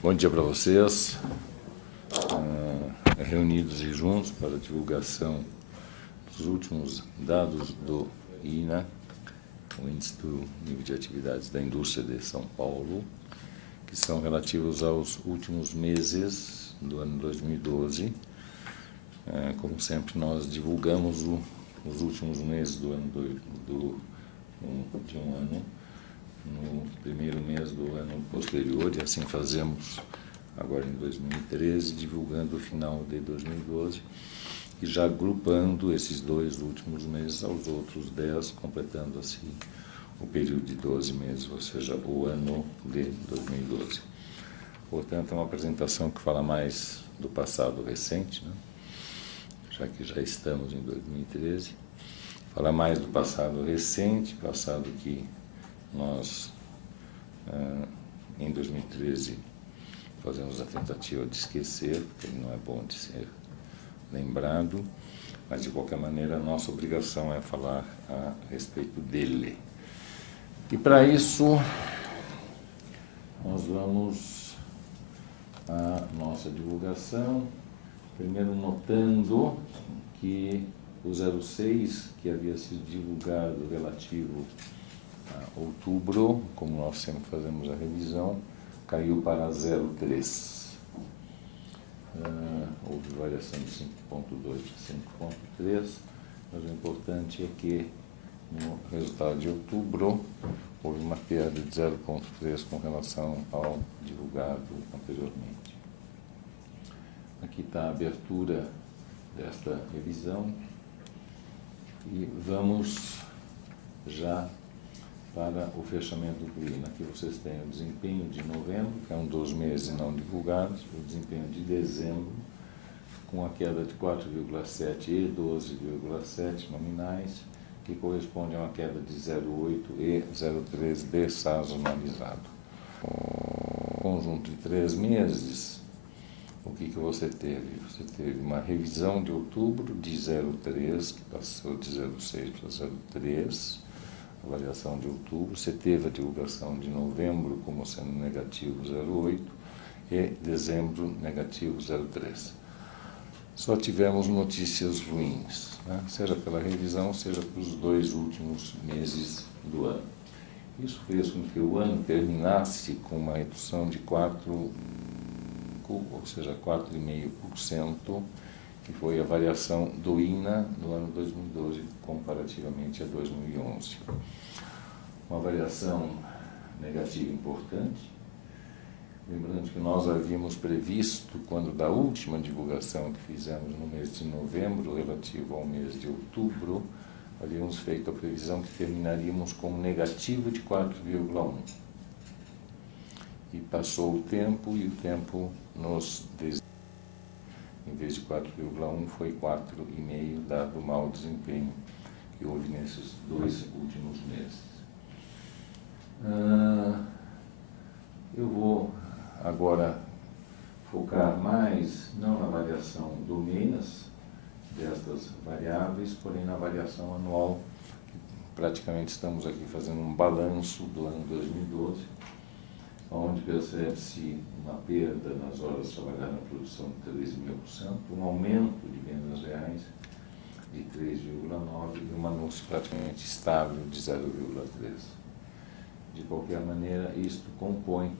Bom dia para vocês, reunidos e juntos para a divulgação dos últimos dados do INA, o Índice do Nível de Atividades da Indústria de São Paulo, que são relativos aos últimos meses do ano 2012. Como sempre, nós divulgamos os últimos meses do ano de um ano no primeiro mês do ano posterior, e assim fazemos agora em 2013, divulgando o final de 2012 e já agrupando esses dois últimos meses aos outros 10, completando assim o período de 12 meses, ou seja, o ano de 2012. Portanto, é uma apresentação que fala mais do passado recente, né? Já que já estamos em 2013, fala mais do passado recente, passado que nós, em 2013, fazemos a tentativa de esquecer, porque ele não é bom de ser lembrado, mas de qualquer maneira a nossa obrigação é falar a respeito dele. E para isso, nós vamos à nossa divulgação, primeiro notando que o 06, que havia sido divulgado relativo a outubro, como nós sempre fazemos a revisão, caiu para 0,3. Houve variação de 5,2 para 5,3, mas o importante é que no resultado de outubro houve uma queda de 0,3 com relação ao divulgado anteriormente. Aqui está a abertura desta revisão e vamos já para o fechamento do INA. Aqui vocês têm o desempenho de novembro, que é um dos meses não divulgados, o desempenho de dezembro, com a queda de 4,7 e 12,7 nominais, que corresponde a uma queda de 0,8 e 0,3 dessazonalizado. No conjunto de 3 meses, o que você teve? Você teve uma revisão de outubro de 0,3, que passou de 0,6 para 0,3, a variação de outubro. Você teve a divulgação de novembro como sendo negativo 0,8 e dezembro negativo 0,3. Só tivemos notícias ruins, né? Seja pela revisão, seja pelos dois últimos meses do ano. Isso fez com que o ano terminasse com uma redução de 4, ou seja, 4,5%, que foi a variação do INA no ano 2012 comparativamente a 2011. Uma variação negativa importante. Lembrando que nós havíamos previsto, quando da última divulgação que fizemos no mês de novembro, relativo ao mês de outubro, havíamos feito a previsão que terminaríamos com um negativo de 4,1. E passou o tempo e o tempo nos em vez de 4,1 foi 4,5, dado o mau desempenho que houve nesses dois últimos meses. Eu vou agora focar mais, não na variação do mês destas variáveis, porém na variação anual. Praticamente estamos aqui fazendo um balanço do ano 2012, onde percebe-se uma perda nas horas trabalhadas na produção de 13,5%, um aumento de vendas reais de 3,9% e um anúncio praticamente estável de 0,3%. De qualquer maneira, isto compõe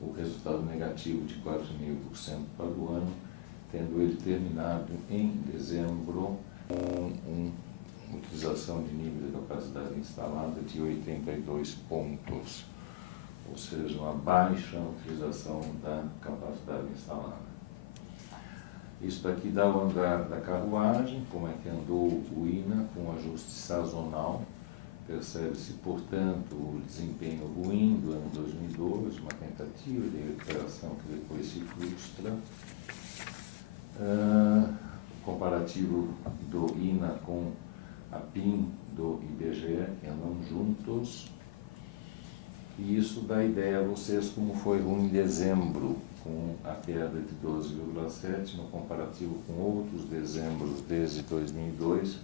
o resultado negativo de 4,5% para o ano, tendo ele terminado em dezembro com uma utilização de nível de capacidade instalada de 82 pontos. Ou seja, uma baixa utilização da capacidade instalada. Isso daqui dá o andar da carruagem, como é que andou o INA, com um ajuste sazonal. Percebe-se, portanto, o desempenho ruim do ano 2012, uma tentativa de recuperação que depois se frustra. Comparativo do INA com a PIN do IBGE, que andam juntos. E isso dá ideia a vocês como foi ruim em dezembro, com a queda de 12,7% no comparativo com outros dezembros desde 2002.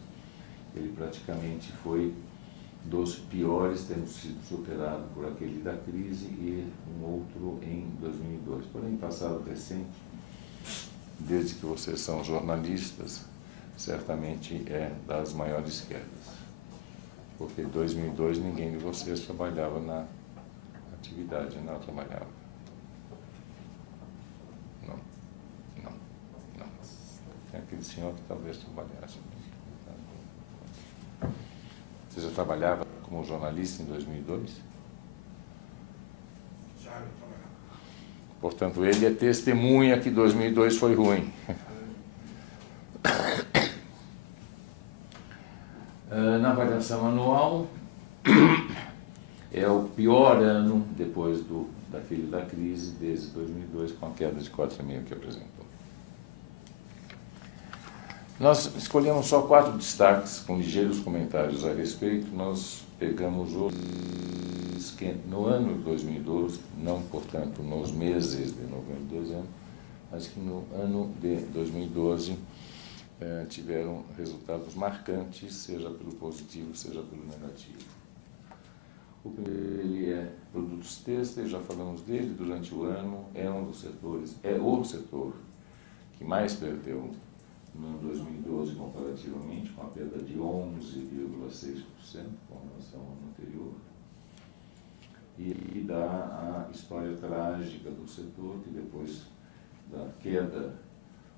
Ele praticamente foi dos piores, tendo sido superado por aquele da crise, e um outro em 2002. Porém, passado recente, desde que vocês são jornalistas, certamente é das maiores quedas. Porque em 2002 ninguém de vocês trabalhava na atividade, não trabalhava. Não. Tem aquele senhor que talvez trabalhasse. Você já trabalhava como jornalista em 2002? Já, eu trabalhava. Portanto, ele é testemunha que 2002 foi ruim. Na avaliação anual, é o pior ano depois daquele da crise, desde 2002, com a queda de 4,5 que apresentou. Nós escolhemos só 4 destaques, com ligeiros comentários a respeito. Nós pegamos os que no ano de 2012, não, portanto, nos meses de novembro de dezembro, mas que no ano de 2012 tiveram resultados marcantes, seja pelo positivo, seja pelo negativo. O primeiro, ele é produtos têxteis, já falamos dele durante o ano, é um dos setores, é o setor que mais perdeu no ano 2012 comparativamente, com a perda de 11,6% com relação ao ano anterior. E dá a história trágica do setor, que depois da queda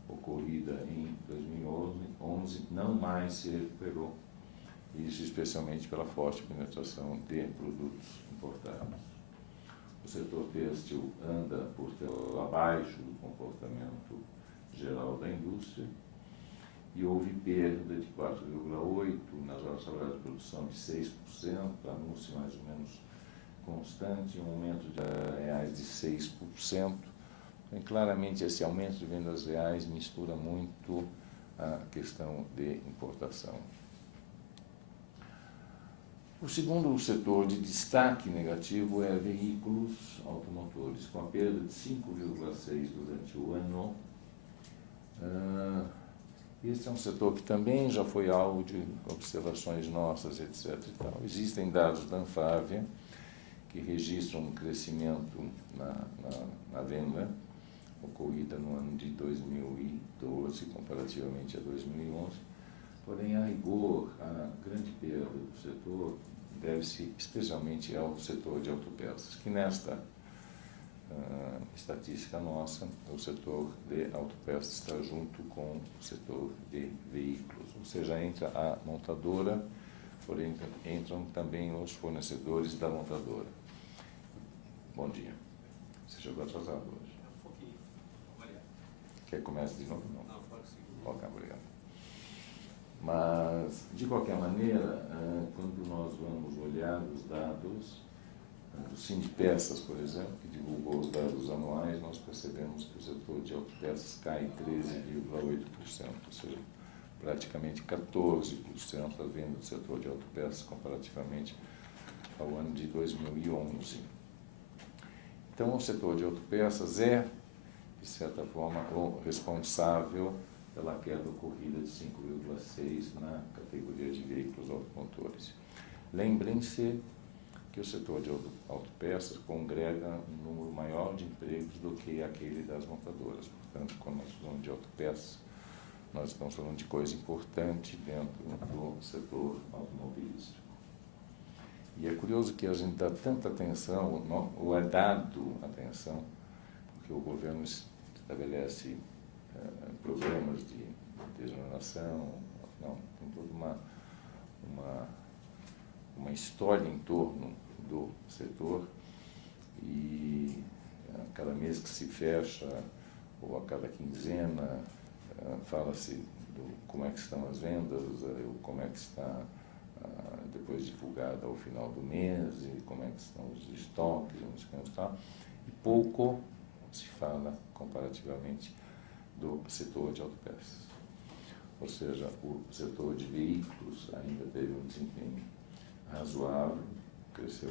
ocorrida em 2011, não mais se recuperou. Isso especialmente pela forte penetração de produtos importados. O setor têxtil anda abaixo do comportamento geral da indústria e houve perda de 4,8%, nas horas salariais de produção de 6%, anúncio mais ou menos constante, um aumento de reais de 6%. E, claramente, esse aumento de vendas reais mistura muito a questão de importação. O segundo setor de destaque negativo é veículos automotores, com a perda de 5,6% durante o ano. Este é um setor que também já foi alvo de observações nossas, etc. E tal. Existem dados da Anfávia que registram um crescimento na venda ocorrida no ano de 2012, comparativamente a 2011. Porém, a rigor, a grande perda do setor deve-se especialmente ao setor de autopeças, que nesta estatística nossa, o setor de autopeças está junto com o setor de veículos, ou seja, entra a montadora, porém entram também os fornecedores da montadora. Bom dia. Você chegou atrasado hoje. Um pouquinho. Quer que comece de novo? Não. Não, pode seguir. Ok, obrigado. Mas, de qualquer maneira, quando nós vamos olhar os dados do Sindipeças, por exemplo, que divulgou os dados anuais, nós percebemos que o setor de autopeças cai 13,8%, ou seja, praticamente 14% a venda do setor de autopeças comparativamente ao ano de 2011. Então, o setor de autopeças é, de certa forma, o responsável pela queda ocorrida de 5,6% na categoria de veículos automotores. Lembrem-se que o setor de autopeças congrega um número maior de empregos do que aquele das montadoras. Portanto, quando nós falamos de autopeças, nós estamos falando de coisa importante dentro do setor automobilístico. E é curioso que a gente dá tanta atenção, ou é dado atenção, porque o governo estabelece programas de desoneração, tem toda uma história em torno do setor, e a cada mês que se fecha, ou a cada quinzena, fala-se como é que estão as vendas, como é que está depois divulgada ao final do mês, e como é que estão os estoques, e pouco se fala comparativamente do setor de autopeças. Ou seja, o setor de veículos ainda teve um desempenho razoável, cresceu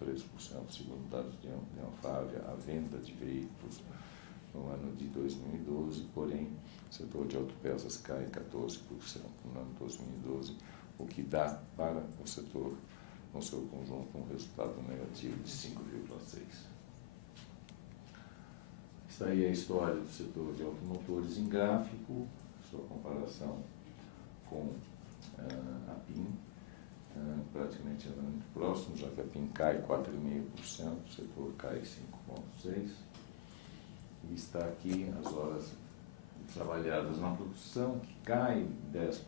8,3%, segundo dados de Anfávia, a venda de veículos no ano de 2012, porém, o setor de autopeças cai 14% no ano de 2012, o que dá para o setor, no seu conjunto, um resultado negativo de 5,6%. Está aí a história do setor de automotores em gráfico, sua comparação com a PIN, praticamente era muito próximo, já que a PIN cai 4,5%, o setor cai 5,6%. E está aqui as horas trabalhadas na produção, que cai 10%,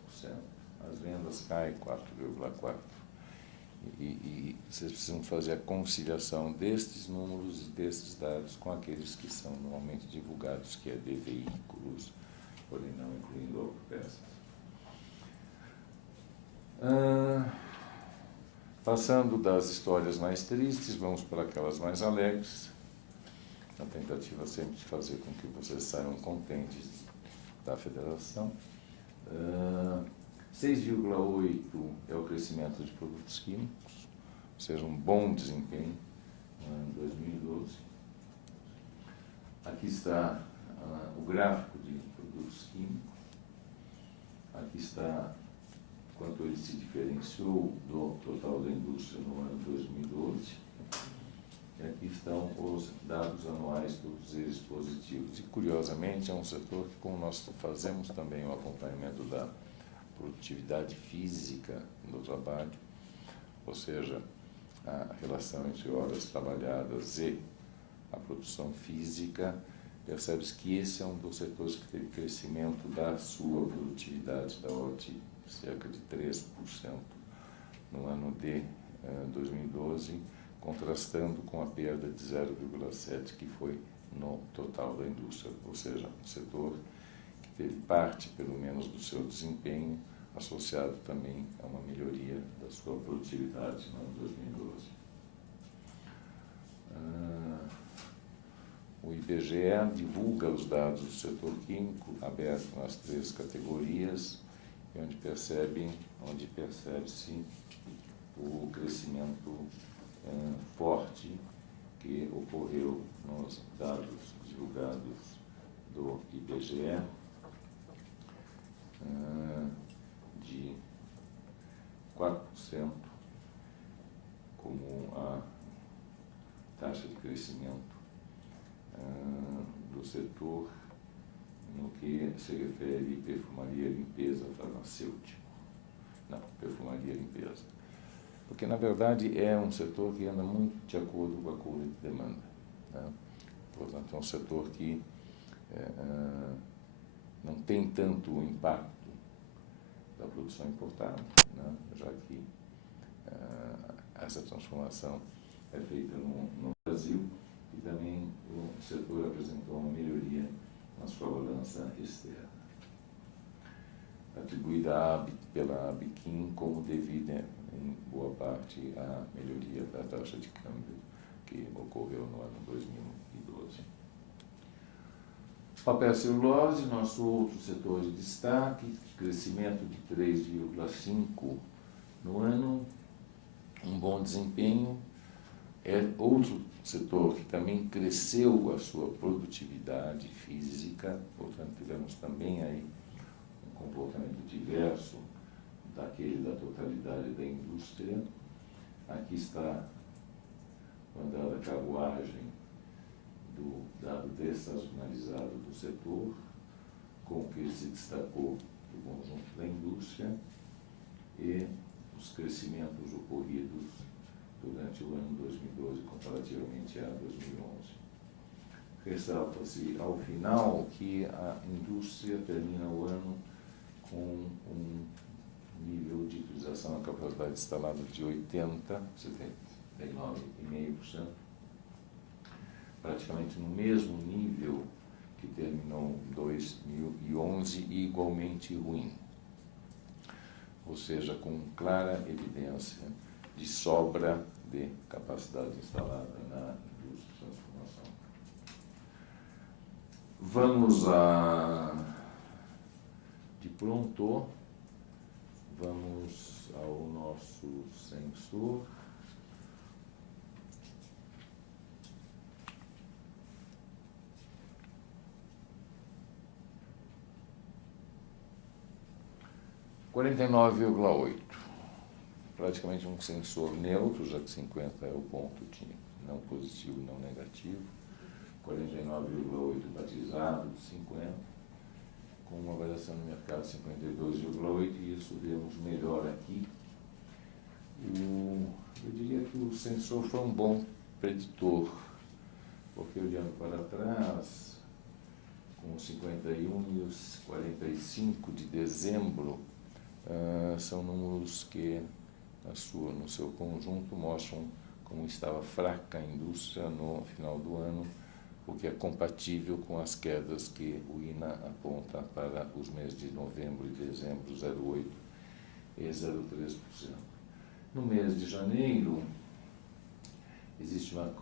as vendas caem 4,4%. E vocês precisam fazer a conciliação destes números e destes dados com aqueles que são normalmente divulgados, que é de veículos, porém não incluindo autopeças. Passando das histórias mais tristes, vamos para aquelas mais alegres, na tentativa sempre de fazer com que vocês saiam contentes da federação. 6,8% é o crescimento de produtos químicos, ou seja, um bom desempenho no ano 2012. Aqui está o gráfico de produtos químicos. Aqui está quanto ele se diferenciou do total da indústria no ano 2012. E aqui estão os dados anuais, todos eles positivos. E, curiosamente, é um setor que, como nós fazemos também o acompanhamento da produtividade física do trabalho, ou seja, a relação entre horas trabalhadas e a produção física, percebe-se que esse é um dos setores que teve crescimento da sua produtividade da ordem de cerca de 3% no ano de 2012, contrastando com a perda de 0,7% que foi no total da indústria, ou seja, um setor que teve parte, pelo menos, do seu desempenho associado também a uma melhoria da sua produtividade no ano 2012. O IBGE divulga os dados do setor químico, aberto nas 3 categorias, onde percebe-se o crescimento forte que ocorreu nos dados divulgados do IBGE, de 4% como a taxa de crescimento do setor no que se refere perfumaria, limpeza, farmacêutico. Não, perfumaria, limpeza. Porque, na verdade, é um setor que anda muito de acordo com a curva de demanda, né? Portanto, é um setor que não tem tanto o impacto da produção importada, né? Já que essa transformação é feita no Brasil, e também o setor apresentou uma melhoria na sua balança externa, atribuída pela ABIQUIM como devida em boa parte à melhoria da taxa de câmbio que ocorreu no ano 2012. Papel celulose, nosso outro setor de destaque, crescimento de 3,5% no ano, um bom desempenho. É outro setor que também cresceu a sua produtividade física, portanto, tivemos também aí um comportamento diverso daquele da totalidade da indústria. Aqui está o andar da carruagem do dado destacionalizado do setor, com o que ele se destacou do conjunto da indústria e os crescimentos ocorridos durante o ano 2012 comparativamente a 2011. Ressalta-se ao final que a indústria termina o ano com um nível de utilização da capacidade instalada de 79,5%, praticamente no mesmo nível que terminou 2011 e igualmente ruim, ou seja, com clara evidência de sobra de capacidade instalada na indústria de transformação. Vamos de pronto, vamos ao nosso sensor. R$ 49,8. Praticamente um sensor neutro, já que 50 é o ponto de não positivo, não negativo. 49,8 49,8 batizado de 50, com uma variação no mercado de 52,8, e isso vemos melhor aqui. Eu diria que o sensor foi um bom preditor, porque olhando para trás, com os 51 e os 45 de dezembro, são números que, no seu conjunto, mostram como estava fraca a indústria no final do ano, o que é compatível com as quedas que o INA aponta para os meses de novembro e dezembro, 0,8% e 0,3%. No mês de janeiro, existe uma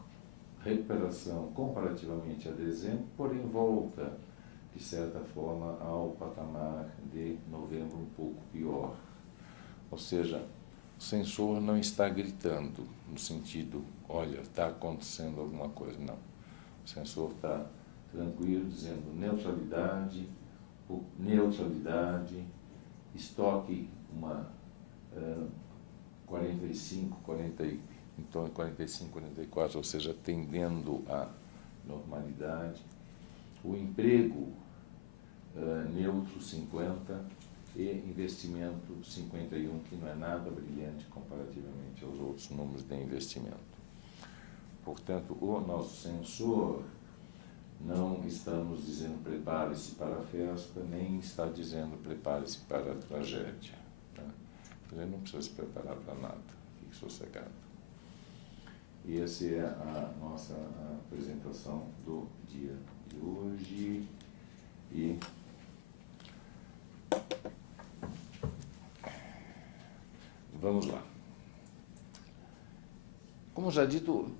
recuperação comparativamente a dezembro, porém volta, de certa forma, ao patamar de novembro um pouco pior. Ou seja, o sensor não está gritando no sentido, olha, está acontecendo alguma coisa. Não. O sensor está tranquilo, dizendo neutralidade, estoque uma 45, 40, em torno de 45, 44, ou seja, tendendo à normalidade. O emprego neutro 50 e investimento 51, que não é nada brilhante comparativamente aos outros números de investimento. Portanto, o nosso sensor não estamos dizendo prepare-se para a festa, nem está dizendo prepare-se para a tragédia. Tá? Ele não precisa se preparar para nada, fique sossegado. E essa é a nossa apresentação do dia de hoje. E vamos lá. Como já dito,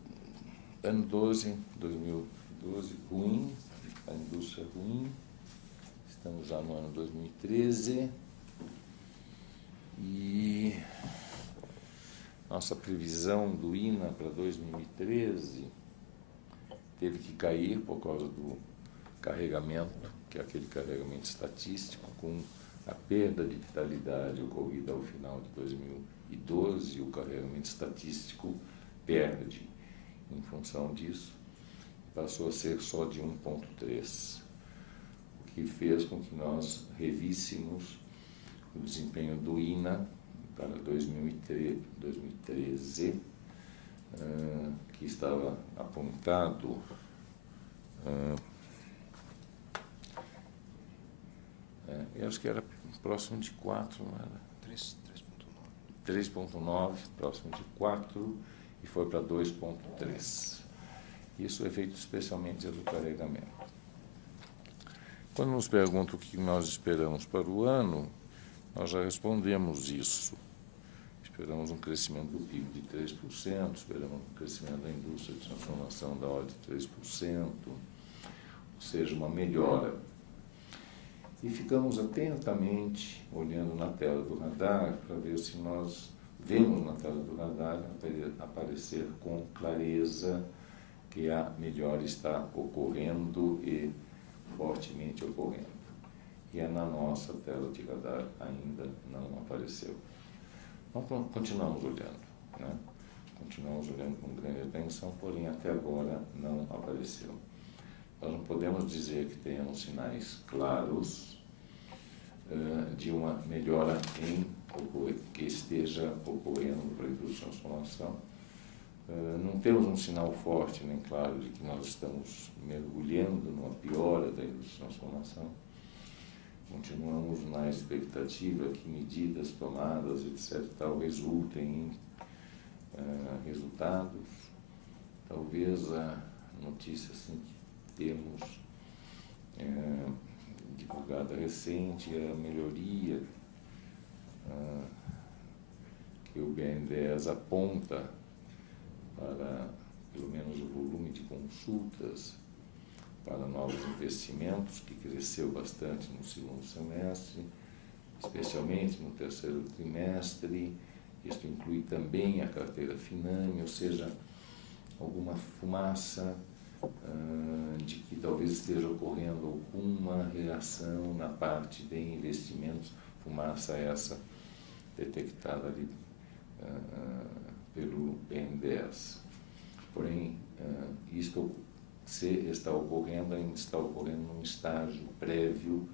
ano 2012, ruim, a indústria ruim. Estamos já no ano 2013 e nossa previsão do INA para 2013 teve que cair por causa do carregamento, que é aquele carregamento estatístico, com a perda de vitalidade ocorrida ao final de 2012, o carregamento estatístico perde. Em função disso, passou a ser só de 1,3, o que fez com que nós revíssemos o desempenho do INA para 2013, que estava apontado eu acho que era próximo de 4, não era? 3,9, próximo de 4, e foi para 2,3. Isso é feito especialmente do carregamento. Quando nos perguntam o que nós esperamos para o ano, nós já respondemos isso. Esperamos um crescimento do PIB de 3%, esperamos um crescimento da indústria de transformação da ordem de 3%, ou seja, uma melhora. E ficamos atentamente olhando na tela do radar para ver se nós vemos na tela do radar aparecer com clareza que a melhora está ocorrendo e fortemente ocorrendo. E na nossa tela de radar ainda não apareceu. Nós continuamos olhando, né? Continuamos olhando com grande atenção, porém até agora não apareceu. Nós não podemos dizer que tenhamos sinais claros de uma melhora que esteja ocorrendo para a indústria de transformação. Não temos um sinal forte nem claro de que nós estamos mergulhando numa piora da indústria de transformação. Continuamos na expectativa que medidas tomadas, etc., resultem em resultados. Talvez a notícia assim, que temos divulgada recente, a melhoria que o BNDES aponta para, pelo menos, o volume de consultas para novos investimentos, que cresceu bastante no segundo semestre, especialmente no terceiro trimestre. Isso inclui também a carteira Finame, ou seja, alguma fumaça de que talvez esteja ocorrendo alguma reação na parte de investimentos, fumaça essa detectada ali pelo BNDES. Porém, isto se está ocorrendo, ainda está ocorrendo num estágio prévio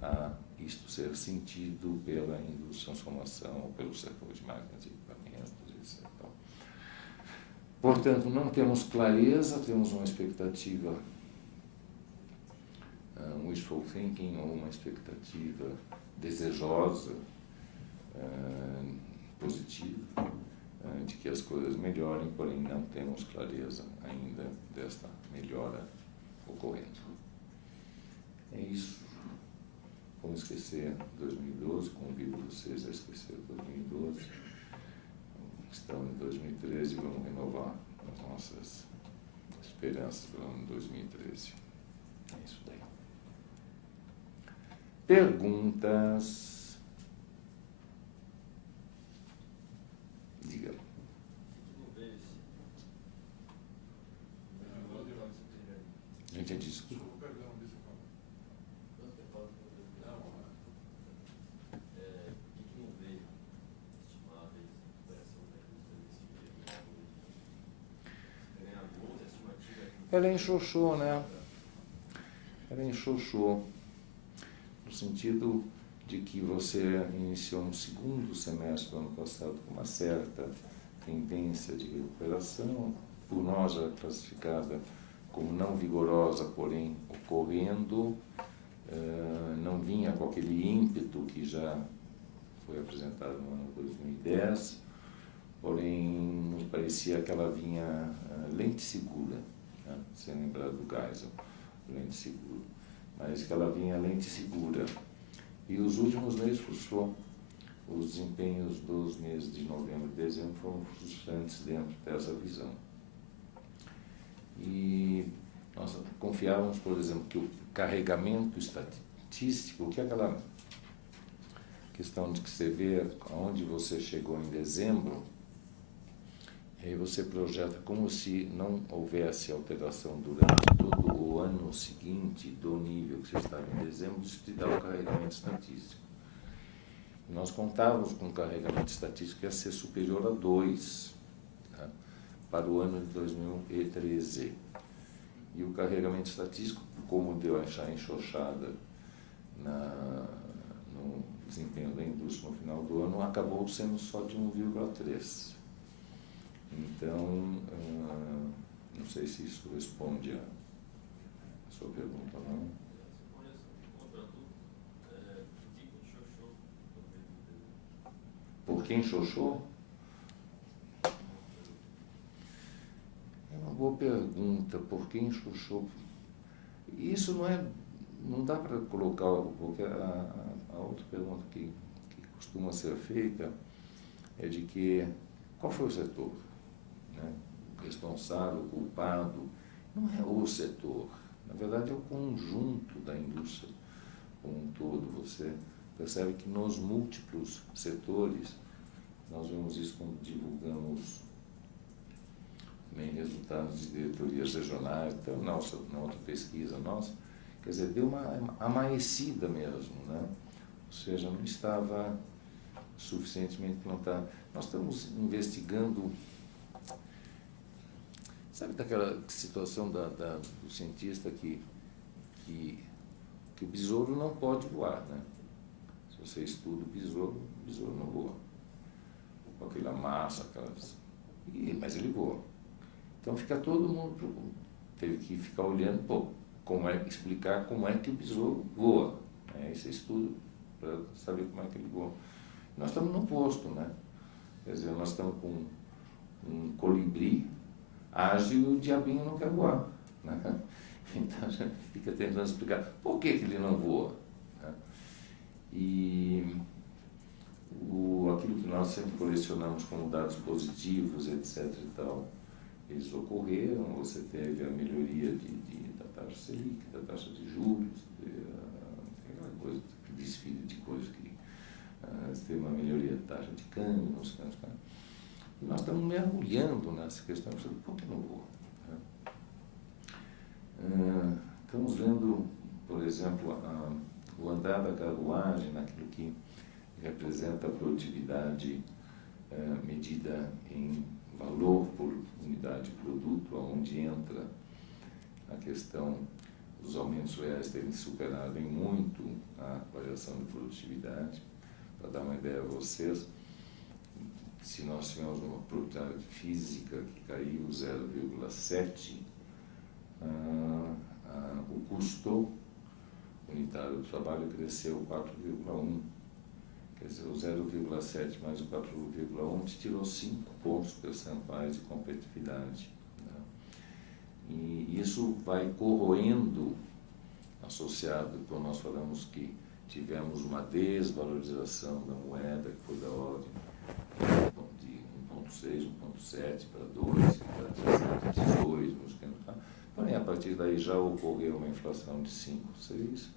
a isto ser sentido pela indústria de transformação, ou pelo setor de máquinas e equipamentos, etc. Portanto, não temos clareza, temos uma expectativa, um wishful thinking, ou uma expectativa desejosa, positiva, de que as coisas melhorem, porém não temos clareza ainda desta melhora ocorrendo. É isso. Vamos esquecer 2012, convido vocês a esquecer 2012. Estamos em 2013 e vamos renovar as nossas esperanças para o ano 2013. É isso daí. Perguntas? Diga. A gente disse. Ela enxoxou, né? Ela enxoxou, no sentido de que você iniciou no segundo semestre do ano passado com uma certa tendência de recuperação, por nós já classificada como não vigorosa, porém ocorrendo, não vinha com aquele ímpeto que já foi apresentado no ano 2010, porém nos parecia que ela vinha lente e segura, né? Sem lembrar do Geisel, lente e segura, mas que ela vinha lente e segura. E os últimos meses frustrou. Os desempenhos dos meses de novembro e dezembro foram frustrantes dentro dessa visão. E nós confiávamos, por exemplo, que o carregamento estatístico, que é aquela questão de que você vê onde você chegou em dezembro, e aí você projeta como se não houvesse alteração durante todo o ano seguinte do nível que você estava em dezembro, isso te dá o carregamento estatístico. E nós contávamos com um carregamento estatístico que ia ser superior a 2, né, para o ano de 2013. E o carregamento estatístico, como deu essa enxoxada no desempenho da indústria no final do ano, acabou sendo só de 1,3. Então, não sei se isso responde a sua pergunta ou não. Por que enxoxou? É uma boa pergunta. Por que enxoxou? Isso não dá para colocar, porque a outra pergunta que costuma ser feita é de que qual foi o setor, né? Responsável, culpado? Não é o setor, na verdade é o conjunto da indústria como um todo. Você percebe que nos múltiplos setores, nós vemos isso quando divulgamos também resultados de diretorias regionais, então, na outra pesquisa nossa, quer dizer, deu uma amanhecida mesmo, né? Ou seja, não estava suficientemente plantada. Nós estamos investigando, sabe daquela situação do cientista que o besouro não pode voar, né? Se você estuda o besouro não voa. Com aquela massa, mas ele voa. Então fica todo mundo, teve que ficar olhando, explicar como é que o besouro voa. Aí você estuda para saber como é que ele voa. Nós estamos no posto, né? Quer dizer, nós estamos com um colibri ágil e o diabinho não quer voar, né? Então a gente fica tentando explicar por que ele não voa, né? E aquilo que nós sempre colecionamos como dados positivos, etc. e tal, eles ocorreram. Você teve a melhoria da taxa Selic, da taxa de juros, aquela coisa, desfile de coisas que você teve uma melhoria da taxa de câmbio, nos câmbios. E nós estamos mergulhando nessa questão, por que não voa? Estamos vendo, por exemplo, o andar da carruagem naquilo que representa a produtividade medida em valor por unidade de produto, onde entra a questão dos aumentos reais terem superado em muito a variação de produtividade. Para dar uma ideia a vocês, se nós tivermos uma produtividade física que caiu 0,7, o custo unitário do trabalho cresceu 4,1. Quer dizer, o 0,7 mais o 4,1 te tirou 5 pontos percentuais de competitividade. Né? E isso vai corroendo, associado quando nós falamos que tivemos uma desvalorização da moeda, que foi da ordem de 1,6, 1,7 para 2, para 18, porém a partir daí já ocorreu uma inflação de 5, 6,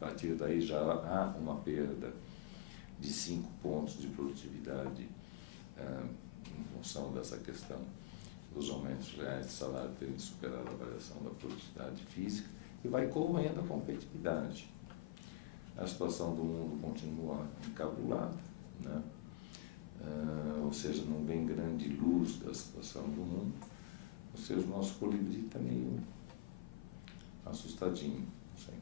a partir daí já há uma perda de 5 pontos de produtividade em função dessa questão dos aumentos reais de salário terem superado a variação da produtividade física, e vai corroendo a competitividade. A situação do mundo continua encabulada, né? Ou seja, não vem grande luz da situação do mundo, ou seja, o nosso colibri está meio assustadinho. Não sei.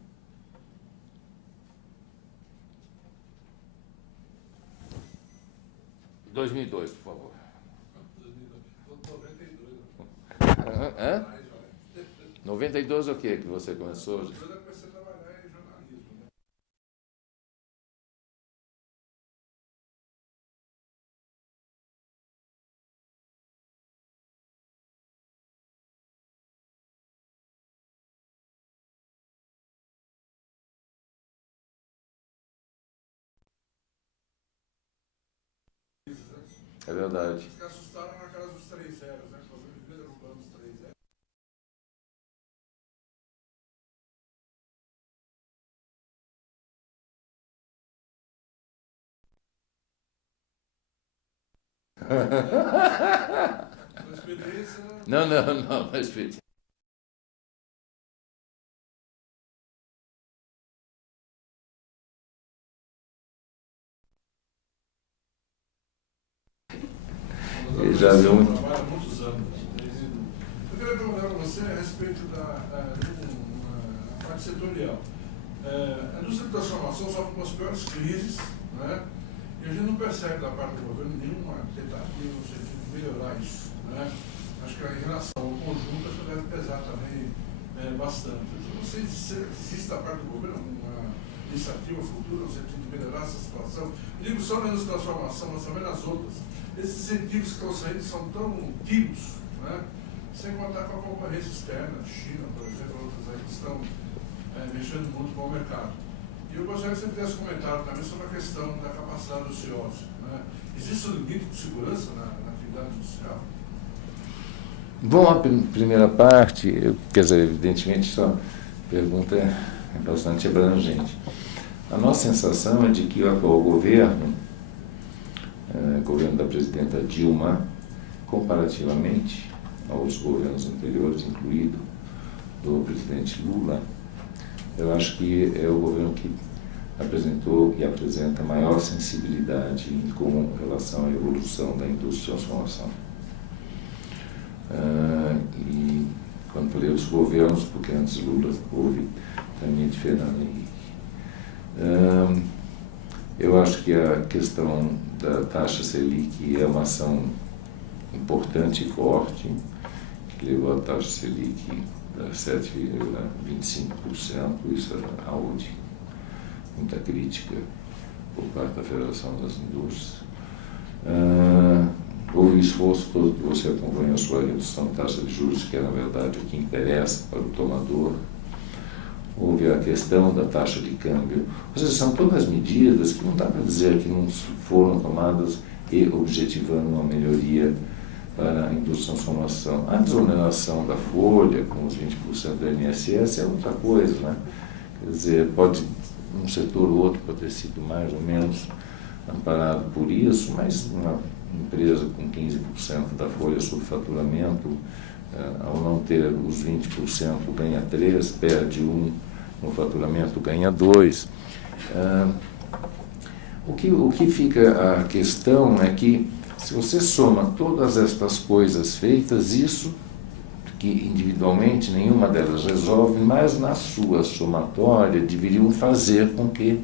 Em 2002, por favor. 92. Hã? 92 o que você começou? Eu comecei a trabalhar em jornalismo, né? É verdade. Se assustaram na casa dos 3 zeros, né? Quando eles viram derrubando os 3 zeros. Uma experiência. Não, mas Ele já viu muito. Trabalha há muitos anos. Eu queria perguntar para você a respeito de uma parte setorial. A indústria de transformação sofre com as piores crises, né? E a gente não percebe da parte do governo nenhuma tentativa no sentido de melhorar isso, né? Acho que em relação ao conjunto, acho que deve pesar também bastante. Eu não sei se existe da parte do governo uma iniciativa futura no sentido de melhorar essa situação. Eu digo só na indústria de transformação, mas também nas outras. Esses incentivos que estão saindo são tão tímidos, né? Sem contar com a concorrência externa, China, por exemplo, outras aí que estão mexendo muito com o mercado. E eu gostaria que você pudesse comentar também sobre a questão da capacidade ociosa, né? Existe um limite de segurança na atividade industrial? Bom, a primeira parte, quer dizer, evidentemente, sua pergunta é bastante abrangente. A nossa sensação é de que o atual governo da presidenta Dilma, comparativamente aos governos anteriores, incluído do presidente Lula, eu acho que é o governo que apresentou e apresenta maior sensibilidade com relação à evolução da indústria de transformação. E quando falei dos governos, porque antes Lula houve também de Fernando Henrique. Eu acho que a questão da taxa Selic é uma ação importante e forte, que levou a taxa Selic a 7,25%, isso é alvo de muita crítica por parte da Federação das Indústrias. Houve esforço todo que você acompanhou a sua redução de taxa de juros, que é, na verdade, o que interessa para o tomador. Houve a questão da taxa de câmbio. Ou seja, são todas medidas que não dá para dizer que não foram tomadas e objetivando uma melhoria para a indústria de transformação. A desoneração da folha, com os 20% do INSS, é outra coisa, né? Quer dizer, pode um setor ou outro pode ter sido mais ou menos amparado por isso, mas uma empresa com 15% da folha sob faturamento, ao não ter os 20%, ganha 3, perde 1, no faturamento ganha 2. O que fica a questão é que, se você soma todas estas coisas feitas, isso que individualmente nenhuma delas resolve, mas na sua somatória deveriam fazer com que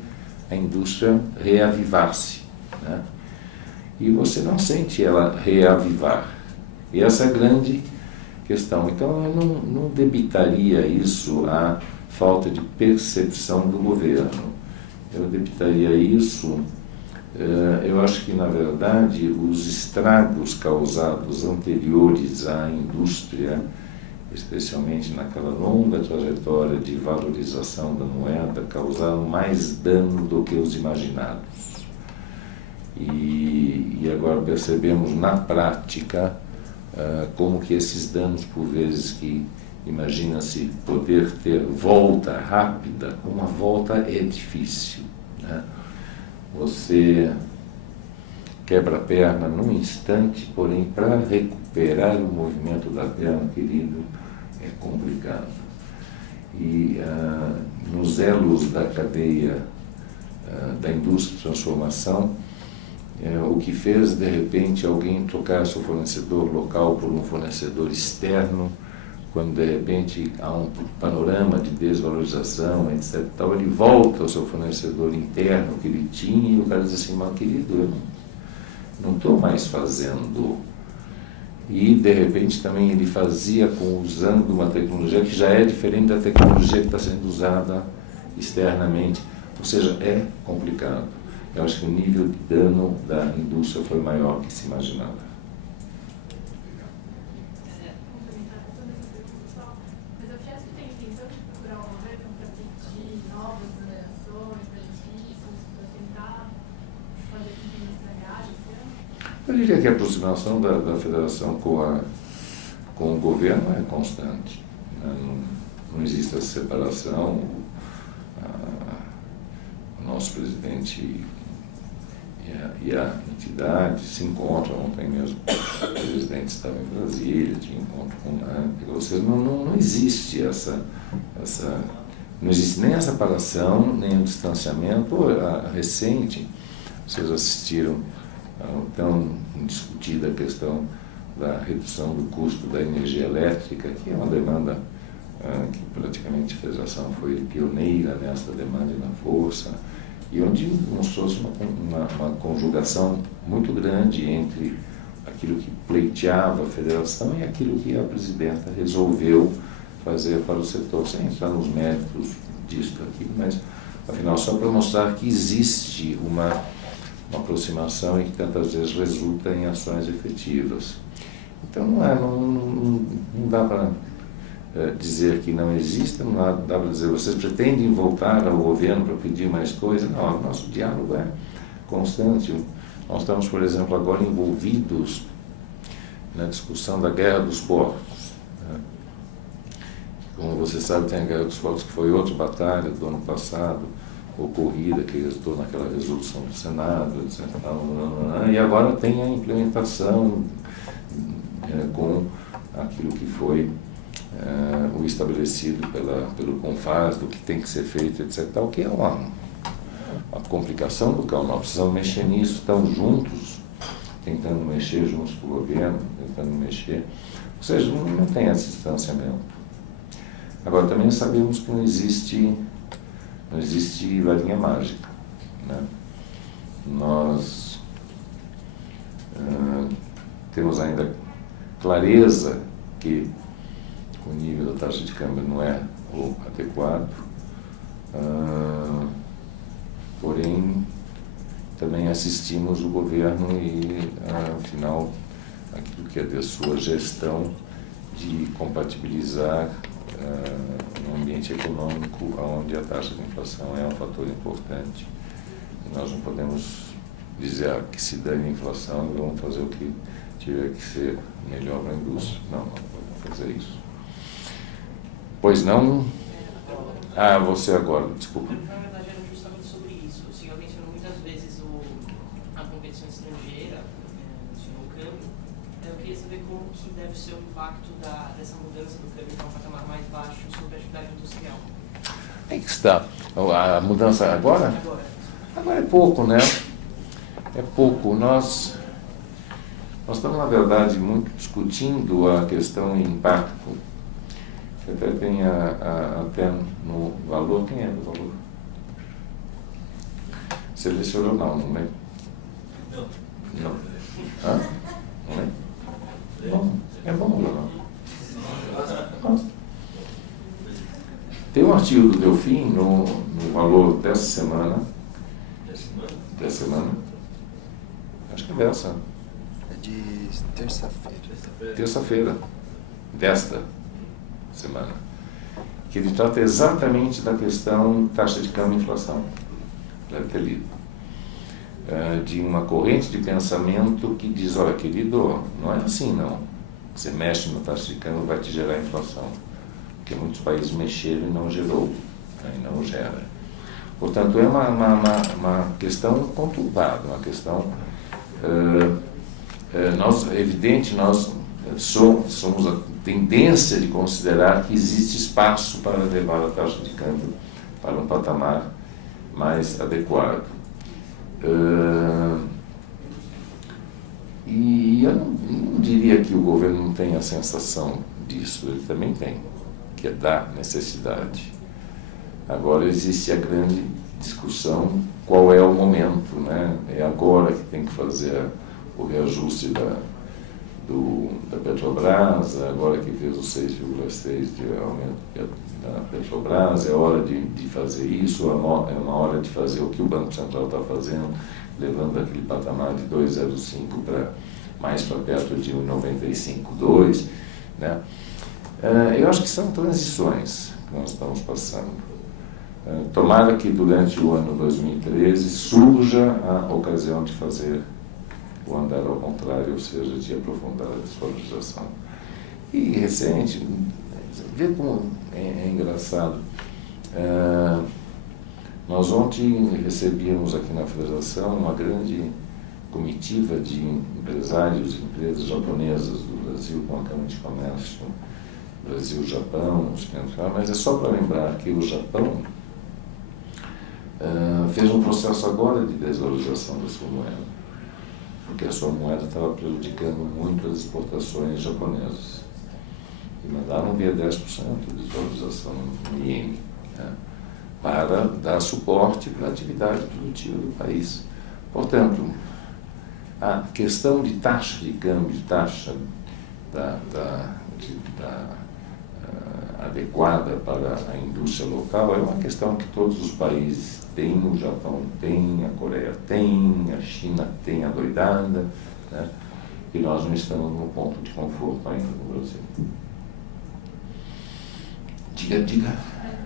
a indústria reavivasse, né? E você não sente ela reavivar. E essa é a grande questão. Então eu não debitaria isso à falta de percepção do governo. Eu debitaria isso, eu acho que na verdade os estragos causados anteriores à indústria, especialmente naquela longa trajetória de valorização da moeda, causaram mais dano do que os imaginados. E agora percebemos na prática como que esses danos, por vezes que imagina-se poder ter volta rápida, uma volta é difícil, né? Você quebra a perna num instante, porém para recuperar o movimento da perna, querido, é complicado. E nos elos da cadeia da indústria de transformação, o que fez de repente alguém trocar seu fornecedor local por um fornecedor externo, quando de repente há um panorama de desvalorização, etc. Tal, ele volta ao seu fornecedor interno que ele tinha e o cara diz assim: mas querido, eu não estou mais fazendo. E de repente também ele fazia usando uma tecnologia que já é diferente da tecnologia que está sendo usada externamente. Ou seja, é complicado. Eu acho que o nível de dano da indústria foi maior que se imaginava. Mas a Fiesp tem intenção de procurar o governo para pedir novas exonerações, benefícios, para tentar fazer com que eles estragarem esse ano? Eu diria que a aproximação da federação com o governo é constante, né? Não existe essa separação. O nosso presidente e a entidade se encontram. Ontem mesmo o presidente estava em Brasília, tinha encontro com vocês. Não existe não existe nem a separação, nem o distanciamento. Recente, vocês assistiram tão discutida a questão da redução do custo da energia elétrica, que é uma demanda que praticamente a federação foi pioneira nessa demanda e na força, e onde mostrou-se uma conjugação muito grande entre aquilo que pleiteava a federação e aquilo que a presidenta resolveu fazer para o setor, sem entrar nos méritos disso, aqui, mas afinal só para mostrar que existe uma aproximação e que tantas vezes resulta em ações efetivas. Então não dá para dizer que não existe, não dá para dizer vocês pretendem voltar ao governo para pedir mais coisa. Não, o nosso diálogo é constante. Nós estamos, por exemplo, agora envolvidos na discussão da guerra dos portos, né? Como você sabe, tem a guerra dos portos, que foi outra batalha do ano passado, ocorrida, que resultou naquela resolução do Senado, etc. E agora tem a implementação com aquilo que foi o estabelecido pelo CONFAS, do que tem que ser feito, etc. O que é uma complicação do qual nós precisamos mexer nisso, estamos juntos, tentando mexer juntos com o governo, tentando mexer. Ou seja, não tem esse distanciamento. Agora, também sabemos que não existe varinha mágica, né? Nós temos ainda clareza que o nível da taxa de câmbio não é o adequado, porém também assistimos o governo e, afinal, aquilo que é de sua gestão de compatibilizar um ambiente econômico onde a taxa de inflação é um fator importante. E nós não podemos dizer que se dane a inflação e vamos fazer o que tiver que ser melhor para a indústria. Não podemos fazer isso. Pois não? Você agora, desculpa. Na verdade, era justamente sobre isso. O senhor mencionou muitas vezes a competição estrangeira, o câmbio. Eu queria saber como que deve ser o impacto dessa mudança do câmbio para um patamar mais baixo sobre a atividade industrial. Aí que está. A mudança agora? Agora é pouco, né? É pouco. Nós estamos, na verdade, muito discutindo a questão e impacto Até tem até no valor, quem é do valor? Selecionou não é? Não. Hã? Não é? Bom, é bom ou não? Tem um artigo do Delfim no valor dessa semana. Dessa semana? Acho que é dessa. É de terça-feira. Terça-feira. Desta semana. Que ele trata exatamente da questão taxa de câmbio e inflação. Deve ter lido. De uma corrente de pensamento que diz, olha, querido, não é assim não. Você mexe na taxa de câmbio, vai te gerar inflação. Porque muitos países mexeram e não gerou, e não gera. Portanto, é uma questão conturbada, uma questão... nós somos a tendência de considerar que existe espaço para levar a taxa de câmbio para um patamar mais adequado. E eu não diria que o governo não tem a sensação disso, ele também tem, que é da necessidade. Agora existe a grande discussão, qual é o momento, né? É agora que tem que fazer o reajuste da Petrobras, agora que fez os 6,6% de aumento da Petrobras, é hora de fazer isso, é uma hora de fazer o que o Banco Central está fazendo, levando aquele patamar de 2,05 para mais para perto de 1,95, 2, né? Eu acho que são transições que nós estamos passando. Tomara que durante o ano 2013 surja a ocasião de fazer o andar ao contrário, ou seja, de aprofundar a desvalorização. E recente, vê como é engraçado. Nós ontem recebíamos aqui na Federação uma grande comitiva de empresários e empresas japonesas do Brasil, com a Câmara de Comércio Brasil-Japão, mas é só para lembrar que o Japão fez um processo agora de desvalorização da sua moeda, porque a sua moeda estava prejudicando muito as exportações japonesas. E mandaram ver 10% de desvalorização no iene, né, para dar suporte para a atividade produtiva do país. Portanto, a questão de taxa de câmbio, de taxa adequada para a indústria local é uma questão que todos os países têm, o Japão tem, a Coreia tem, a China tem adoidada, né? E nós não estamos no ponto de conforto ainda no Brasil. Diga. Mas,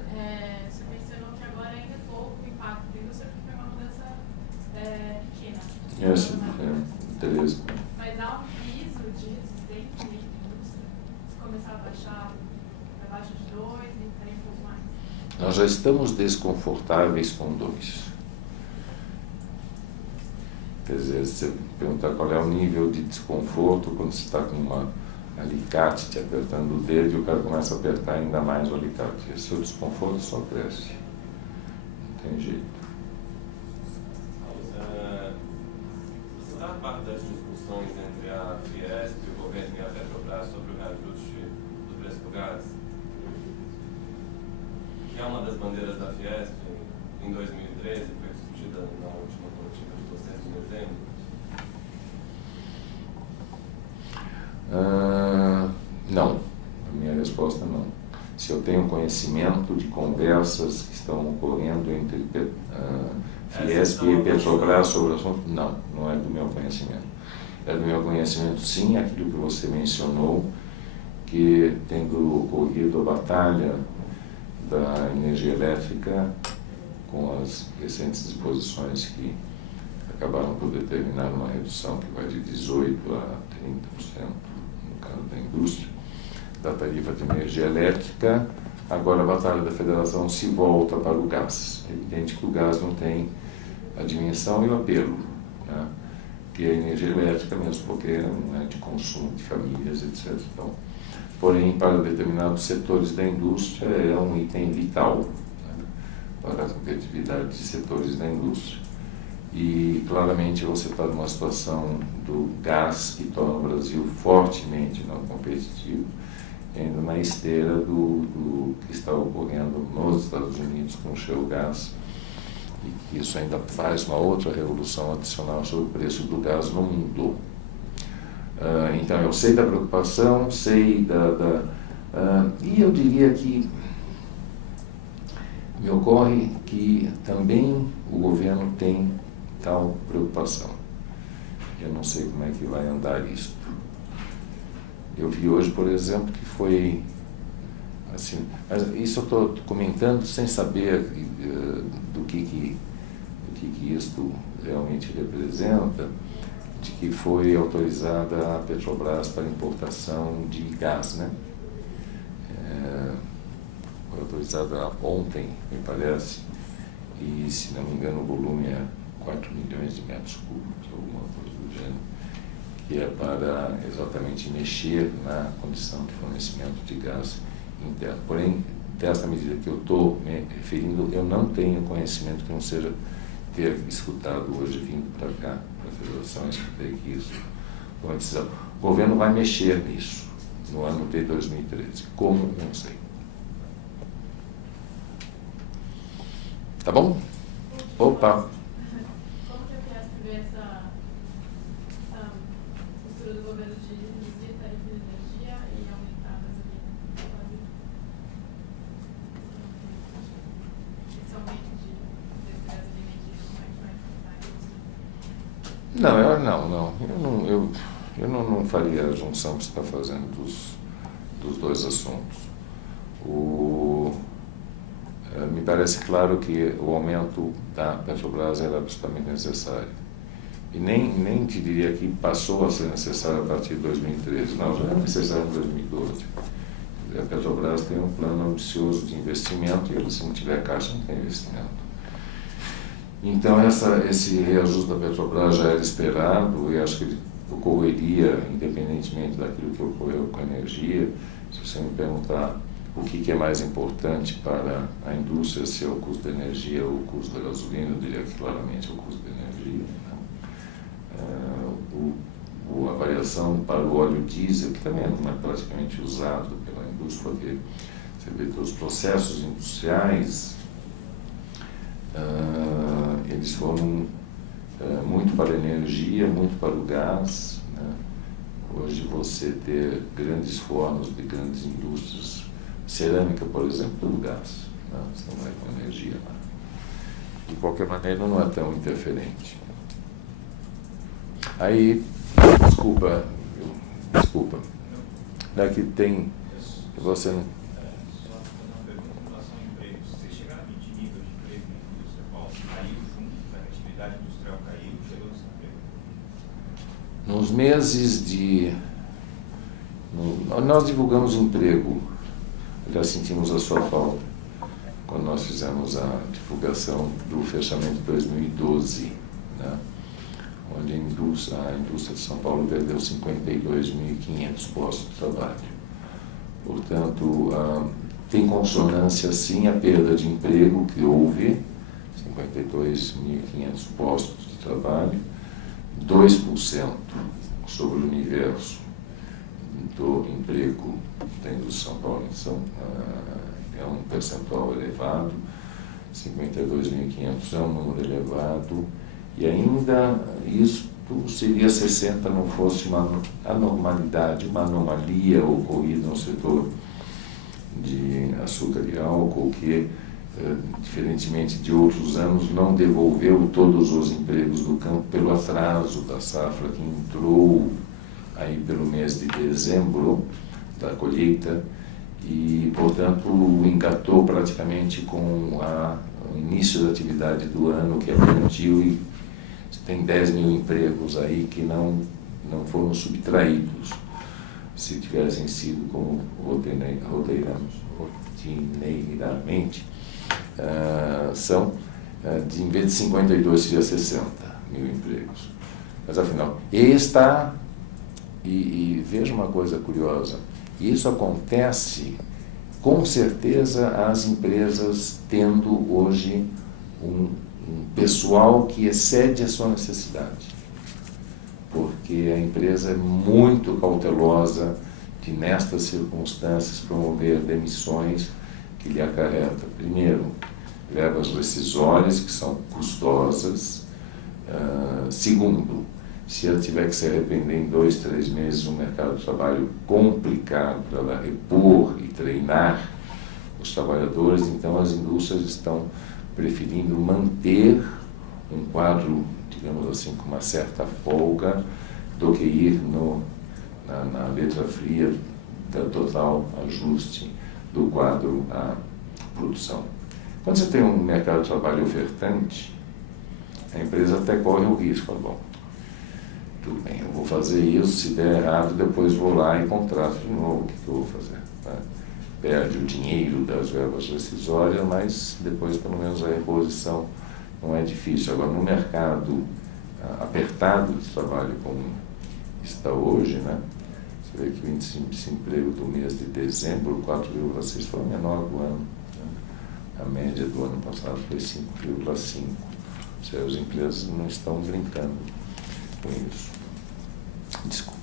você mencionou que agora ainda é pouco o impacto da indústria, porque foi uma mudança pequena. 13. Mas há um piso de resistência da indústria? Se começar a baixar para baixo de 2 e para um pouco mais? Nós já estamos desconfortáveis com 2. Quer dizer, se você perguntar qual é o nível de desconforto quando você está com um alicate te apertando o dedo e o cara começa a apertar ainda mais o alicate. Esse o desconforto só cresce. Não tem jeito. Você está a parte das discussões entre a Fiesp, o governo e a Petrobras sobre o reajuste do preço do gás? Que é uma das bandeiras da Fiesp em 2013, foi discutida na última coletiva de vocês em dezembro. Não. A minha resposta é não. Se eu tenho conhecimento de conversas que estão ocorrendo entre Fiesp e Petrobras sobre o assunto, não é do meu conhecimento. É do meu conhecimento, sim, aquilo que você mencionou, que tendo ocorrido a batalha da energia elétrica, com as recentes disposições que acabaram por determinar uma redução que vai de 18% a 30%, no caso da indústria, da tarifa de energia elétrica. Agora a batalha da Federação se volta para o gás. É evidente que o gás não tem a dimensão e o apelo, né, que é a energia elétrica mesmo, porque não é de consumo de famílias, etc. Então, porém, para determinados setores da indústria é um item vital, né, para a competitividade de setores da indústria. E claramente você está numa situação do gás que torna o Brasil fortemente não competitivo, ainda na esteira do que está ocorrendo nos Estados Unidos com o shale gas, e que isso ainda faz uma outra revolução adicional sobre o preço do gás no mundo. Então eu sei da preocupação, sei e eu diria que me ocorre que também o governo tem tal preocupação. Eu não sei como é que vai andar isso. Eu vi hoje, por exemplo, que foi assim, mas isso eu estou comentando sem saber do que isto realmente representa, de que foi autorizada a Petrobras para importação de gás, né? Foi autorizada ontem, me parece, e, se não me engano, o volume é 4 milhões de metros cúbicos, alguma coisa do gênero, que é para exatamente mexer na condição de fornecimento de gás interno. Porém, desta medida que eu estou me referindo, eu não tenho conhecimento que não seja ter escutado hoje, vindo para cá, para a Federação, escutei que isso foi uma decisão. O governo vai mexer nisso no ano de 2013. Como? Não sei. Tá bom? Opa! Como que a Fiesp vê essa postura do governo de reduzir a tarifa de energia e aumentar a gasolina? Esse aumento de gasolina e diesel, como é que vai afetar isso? Eu não faria a junção que você está fazendo dos dois assuntos. Me parece claro que o aumento da Petrobras era absolutamente necessário. E nem te diria que passou a ser necessário a partir de 2013. Não, já era necessário em 2012. A Petrobras tem um plano ambicioso de investimento e se não tiver caixa, não tem investimento. Então, esse reajuste da Petrobras já era esperado e acho que ele ocorreria independentemente daquilo que ocorreu com a energia. Se você me perguntar o que é mais importante para a indústria, se é o custo da energia ou o custo da gasolina, eu diria que claramente é o custo da energia. A variação para o óleo diesel, que também não é praticamente usado pela indústria, porque você vê que os processos industriais, eles foram muito para a energia, muito para o gás, né? Hoje você ter grandes fornos de grandes indústrias, cerâmica, por exemplo, tudo gás, né? Você não vai com energia lá. De qualquer maneira, não é tão interferente. Aí, desculpa, daqui tem, você não... Só fazer uma pergunta em relação ao emprego. Vocês chegaram a medir nível de emprego na indústria? Qual caiu junto, a atividade industrial caiu, chegou nesse emprego? Nos meses de... Nós divulgamos emprego, já sentimos a sua falta, quando nós fizemos a divulgação do fechamento de 2012, né? Onde a indústria de São Paulo perdeu 52.500 postos de trabalho. Portanto, tem consonância, sim, a perda de emprego que houve, 52.500 postos de trabalho, 2% sobre o universo do emprego da indústria de São Paulo. É um percentual elevado, 52.500 é um número elevado, e ainda isso seria 60 não fosse uma anormalidade, uma anomalia ocorrida no setor de açúcar e álcool, que, diferentemente de outros anos, não devolveu todos os empregos do campo pelo atraso da safra, que entrou aí pelo mês de dezembro da colheita e, portanto, engatou praticamente com o início da atividade do ano, que é plantio, e tem 10 mil empregos aí que não foram subtraídos. Se tivessem sido como rotineiramente, são, em vez de 52, seria 60 mil empregos. Mas, afinal, e veja uma coisa curiosa, isso acontece, com certeza, as empresas tendo hoje um pessoal que excede a sua necessidade, porque a empresa é muito cautelosa de, nestas circunstâncias, promover demissões que lhe acarreta, primeiro, verbas rescisórias, que são custosas. Segundo, se ela tiver que se arrepender em 2, 3 meses, um mercado de trabalho complicado para ela repor e treinar os trabalhadores, então as indústrias estão preferindo manter um quadro, digamos assim, com uma certa folga, do que ir na letra fria da total ajuste do quadro à produção. Quando você tem um mercado de trabalho ofertante, a empresa até corre o risco, fala, bom, tudo bem, eu vou fazer isso, se der errado, depois vou lá e contrato de novo, o que eu vou fazer? Tá? Perde o dinheiro das verbas rescisórias, mas depois, pelo menos, a reposição não é difícil. Agora, no mercado apertado de trabalho como está hoje, né? Você vê que o índice de desemprego do mês de dezembro, 4,6, foi o menor do ano. Né? A média do ano passado foi 5,5. Ou seja, as empresas não estão brincando com isso. Desculpa.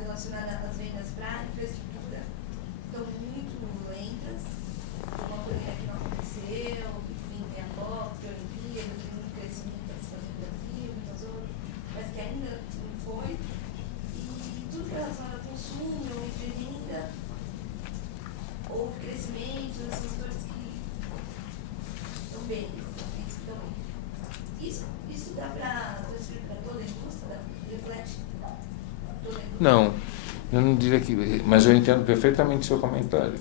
Relacionada às vendas para a infraestrutura estão muito lentas, uma pandemia que não aconteceu, enfim, tem a COP, tem a Olimpíadas, tem muito crescimento para se fazer no Brasil, muitas outras, mas que ainda não foi. E tudo relacionado ao consumo, ao renda, houve crescimento nesses setores que estão bem, estão bem. Isso dá para transferir para toda a indústria, reflete? Não, eu não diria que... Mas eu entendo perfeitamente o seu comentário.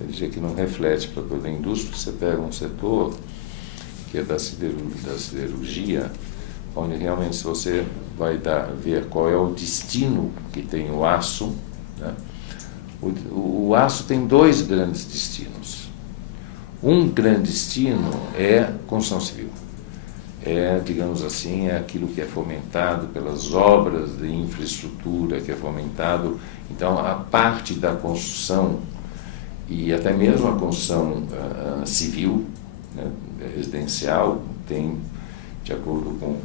Eu diria que não reflete para toda a indústria. Você pega um setor que é da siderurgia, onde realmente se você vai ver qual é o destino que tem o aço, né? O aço tem 2 grandes destinos. Um grande destino é construção civil. Digamos assim, é aquilo que é fomentado pelas obras de infraestrutura, que é fomentado. Então, a parte da construção e até mesmo a construção civil, né, residencial, tem, de acordo com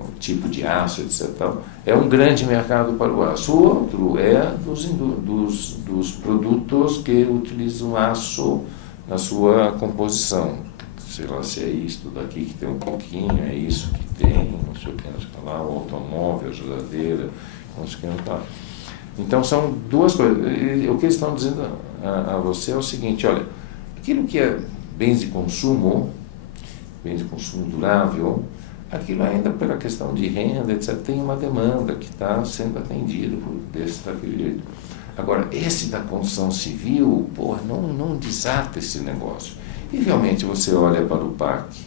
o tipo de aço, etc., é um grande mercado para o aço. O outro é dos produtos que utilizam aço na sua composição. Sei lá se é isso daqui que tem um pouquinho, é isso que tem, não sei o que, não sei o que lá, o automóvel, a geladeira, não sei o que, não sei o que lá. Então são 2 coisas. O que eles estão dizendo a você é o seguinte, olha, aquilo que é bens de consumo durável, aquilo ainda pela questão de renda, etc., tem uma demanda que está sendo atendida desse daquele jeito. Agora, esse da construção civil, porra, não desata esse negócio. E realmente você olha para o PAC,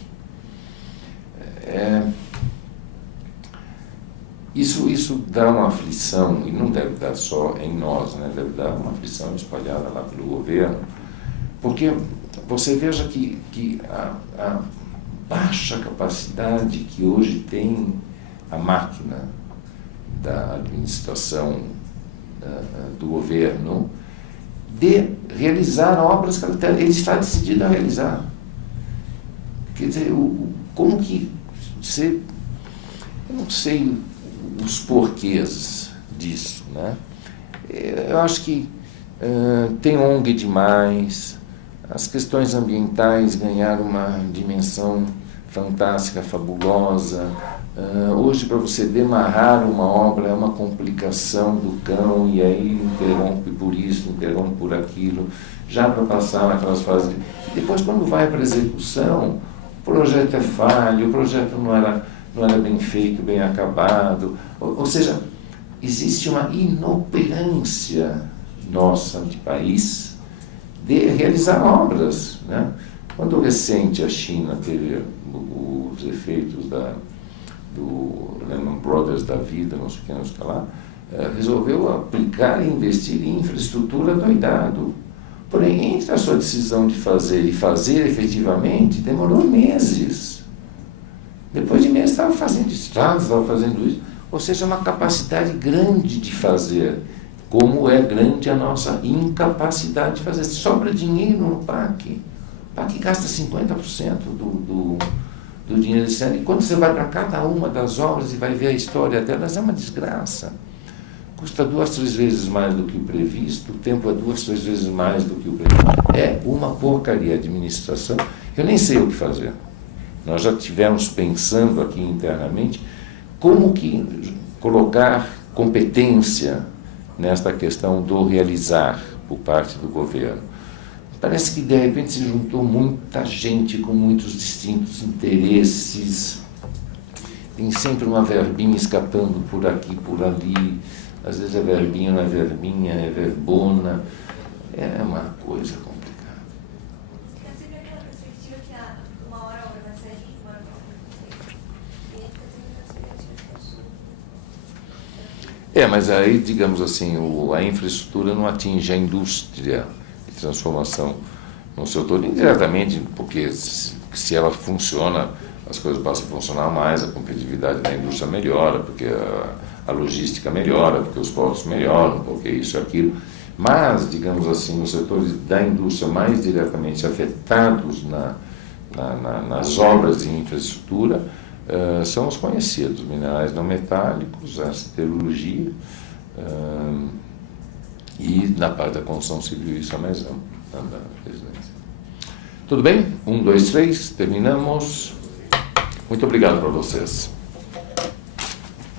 isso dá uma aflição, e não deve dar só em nós, né? Deve dar uma aflição espalhada lá pelo governo, porque você veja que a baixa capacidade que hoje tem a máquina da administração do governo de realizar obras que ele está decidido a realizar. Quer dizer, como que você... Eu não sei os porquês disso, né? Eu acho que tem ONG demais, as questões ambientais ganharam uma dimensão fantástica, fabulosa. Hoje, para você demarrar uma obra, é uma complicação do cão, e aí interrompe por isso, interrompe por aquilo, já para passar naquelas fases. Depois, quando vai para a execução, o projeto é falho, o projeto não era bem feito, bem acabado. Ou seja, existe uma inoperância nossa de país de realizar obras, né? Quando recente a China teve os efeitos do Lehman Brothers da vida, não sei o que lá, resolveu aplicar e investir em infraestrutura doidado. Porém, entre a sua decisão de fazer e fazer efetivamente, demorou meses. Depois de meses estava fazendo estradas, estava fazendo isso. Ou seja, uma capacidade grande de fazer como é grande a nossa incapacidade de fazer. Sobra dinheiro no PAC. O PAC gasta 50% do dinheiro desse ano. E quando você vai para cada uma das obras e vai ver a história delas, é uma desgraça. Custa 2, 3 vezes mais do que o previsto, o tempo é 2, 3 vezes mais do que o previsto. É uma porcaria a administração. Eu nem sei o que fazer. Nós já tivemos pensando aqui internamente como que colocar competência nesta questão do realizar por parte do governo. Parece que de repente se juntou muita gente com muitos distintos interesses. Tem sempre uma verbinha escapando por aqui, por ali. Às vezes é verbinha, não é verbinha, é verbona. É uma coisa complicada. É sempre aquela perspectiva que uma hora a obra vai sair, uma hora a obra vai sair. E aí fica sempre a expectativa que Mas aí, digamos assim, a infraestrutura não atinge a indústria de transformação no seu todo, indiretamente, porque se ela funciona, as coisas passam a funcionar mais, a competitividade da indústria melhora, porque a logística melhora, porque os portos melhoram, porque isso e aquilo. Mas, digamos assim, os setores da indústria mais diretamente afetados nas obras de infraestrutura são os conhecidos, minerais não metálicos, a siderurgia, e na parte da construção civil isso é mais ampla, presidência. Tudo bem? 1, 2, 3, terminamos. Muito obrigado para vocês.